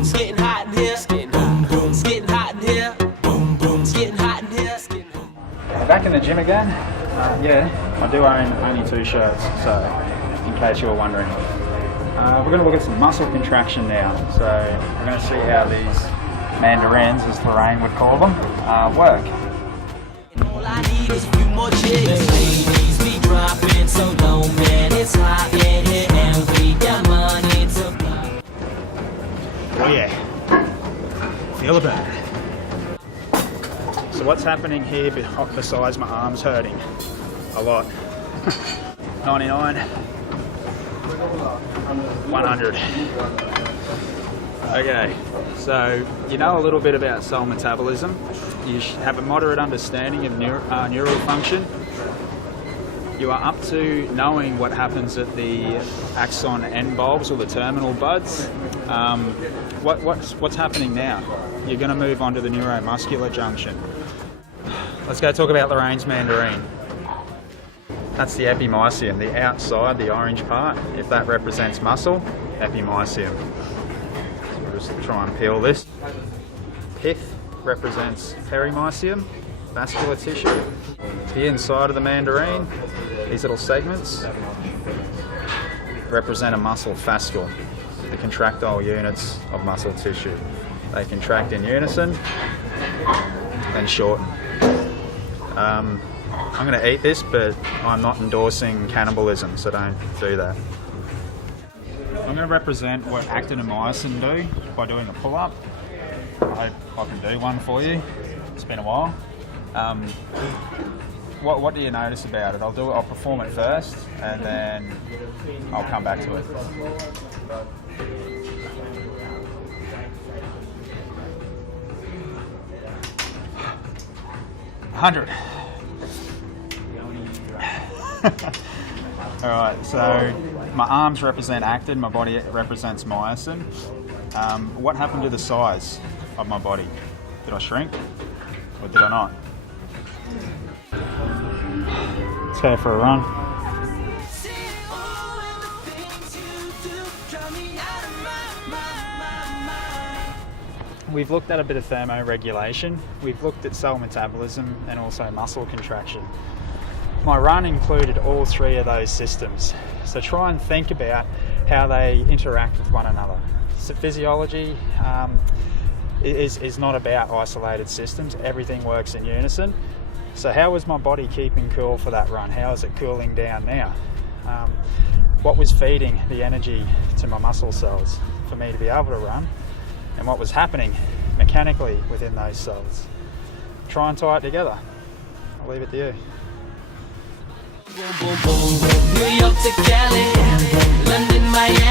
It's getting hot in here. It's getting hot in here. It's getting hot in here. Back in the gym again. Yeah, I do own only 2 shirts, so in case you were wondering. We're going to look at some muscle contraction now. So we're going to see how these mandarins, as Lorraine would call them, work. All I need is a few more chicks. Ladies be dropping so low, man. It's hot in here and we got money to blow. Oh yeah, feel the burn. So what's happening here besides my arms hurting? A lot. 99, 100. Okay, so you know a little bit about cell metabolism. You have a moderate understanding of neural function. You are up to knowing what happens at the axon end bulbs or the terminal buds. What's happening now? You're going to move on to the neuromuscular junction. Let's go talk about Lorraine's mandarin. That's the epimysium, the outside, the orange part. If that represents muscle, epimysium. So we'll just try and peel this. Pith represents perimysium, vascular tissue. The inside of the mandarin, these little segments, represent a muscle fascicle, the contractile units of muscle tissue. They contract in unison and shorten. I'm going to eat this, but I'm not endorsing cannibalism, so don't do that. I'm going to represent what actin and myosin do by doing a pull-up. I hope I can do one for you. It's been a while. What do you notice about it? I'll perform it first, and then I'll come back to it. 100. Alright, so my arms represent actin, my body represents myosin. What happened to the size of my body? Did I shrink or did I not? Let's go for a run. We've looked at a bit of thermoregulation, we've looked at cell metabolism and also muscle contraction. My run included all 3 of those systems, so try and think about how they interact with one another. So physiology is not about isolated systems, everything works in unison. So how was my body keeping cool for that run? How is it cooling down now? What was feeding the energy to my muscle cells for me to be able to run? And what was happening mechanically within those cells? Try and tie it together. I'll leave it to you. New York to Cali, London, Miami.